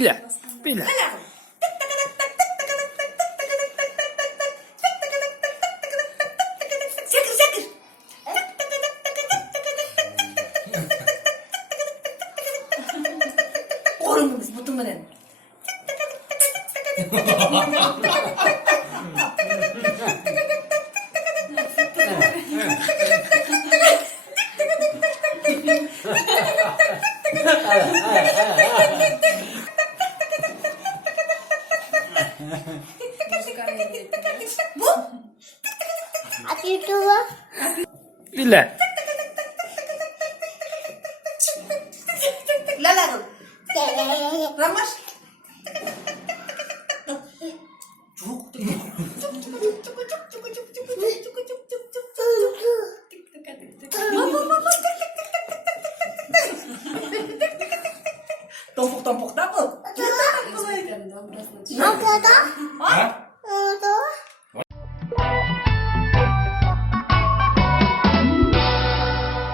Bile. Bile. Sakır sakır. Oğlumuz bu tımarın. Bu? Bile. Lalago. Ramas. Tumpuk-tumpuk tampuk. Apa dah? Hah?